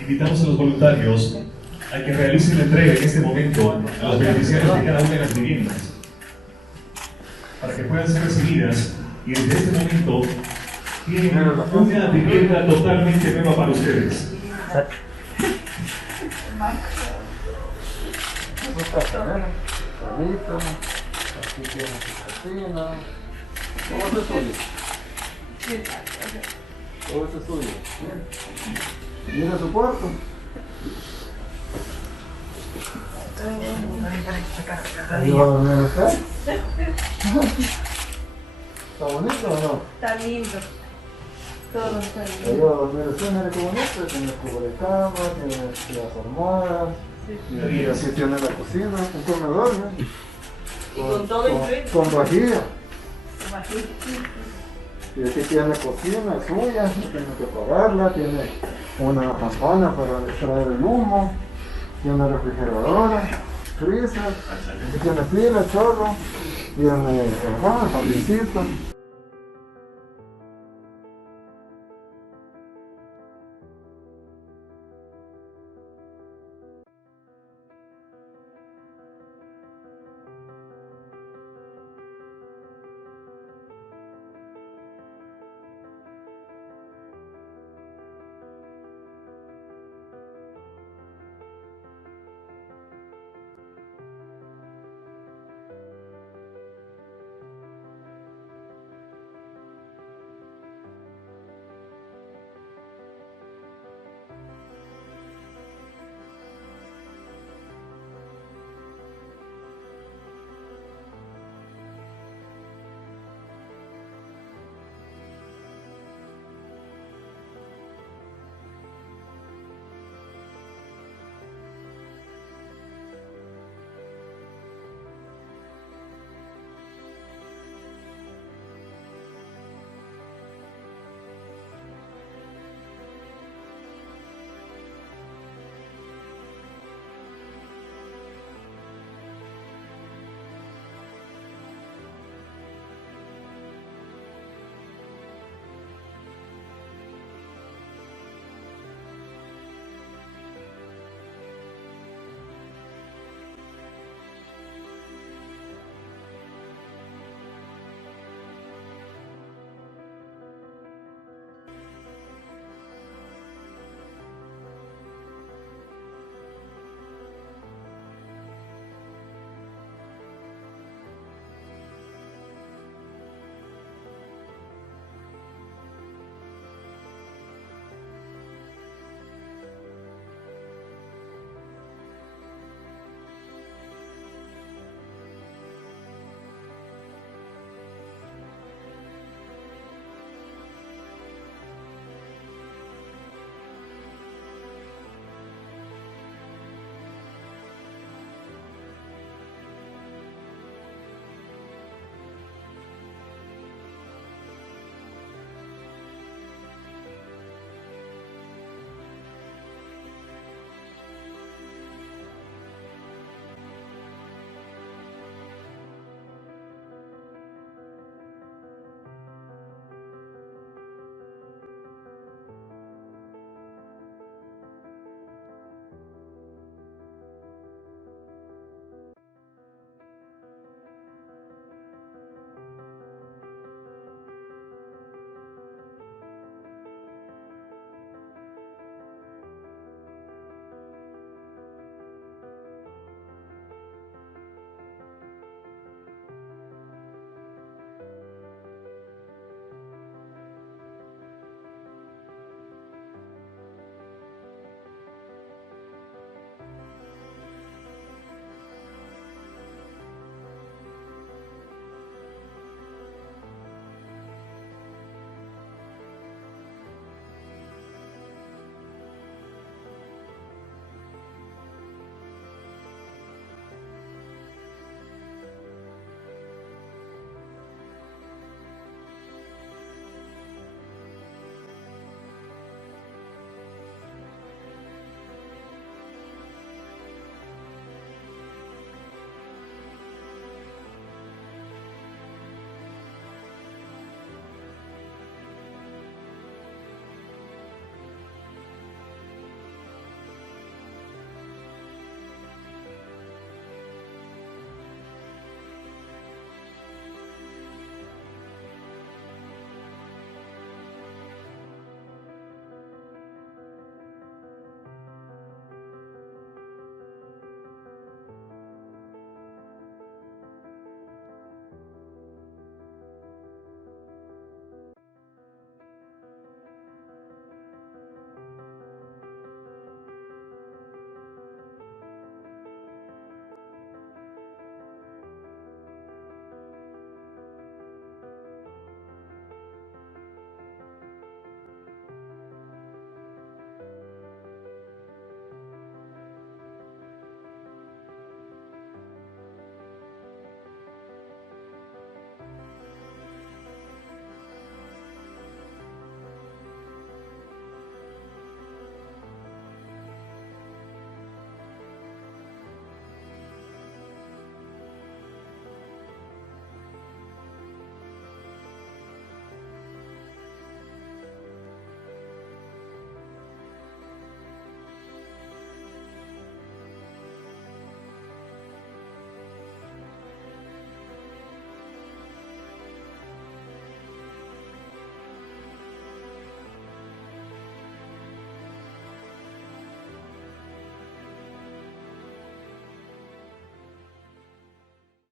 Invitamos a los voluntarios a que realicen la entrega en este momento a los beneficiarios de cada una de las viviendas, para que puedan ser recibidas y desde este momento tienen una vivienda totalmente nueva para ustedes. Aquí tiene su cocina. Todo eso es suyo. Todo eso es suyo. Mira su cuarto. ¿Ahí va a dormir usted? ¿Está bonito o no? Está lindo. Todo está Ahí lindo. va a dormir usted, mire qué bonito. Tiene cubrecama, tiene las almohadas. Y aquí tiene la cocina, un comedor, ¿no? Y con todo incluido. Con vajilla. Imagínate. Y aquí tiene cocina, es suya, no tiene que pagarla, tiene una campana para extraer el humo, tiene refrigeradora, freezer, aquí tiene pila, chorro, tiene jaboncito,